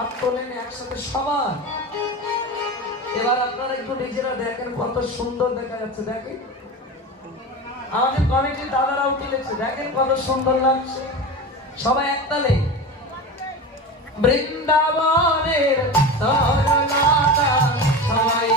হাত তোলেন একসাথে সবার। এবার আপনারা একটু নিজেরা দেখেন কত সুন্দর দেখা যাচ্ছে। দেখেন আমাদের কমিটির দাদারাও তুলেছে, দেখেন কত সুন্দর লাগছে। সবাই একতালে বৃন্দাবনের তরলতা সবাই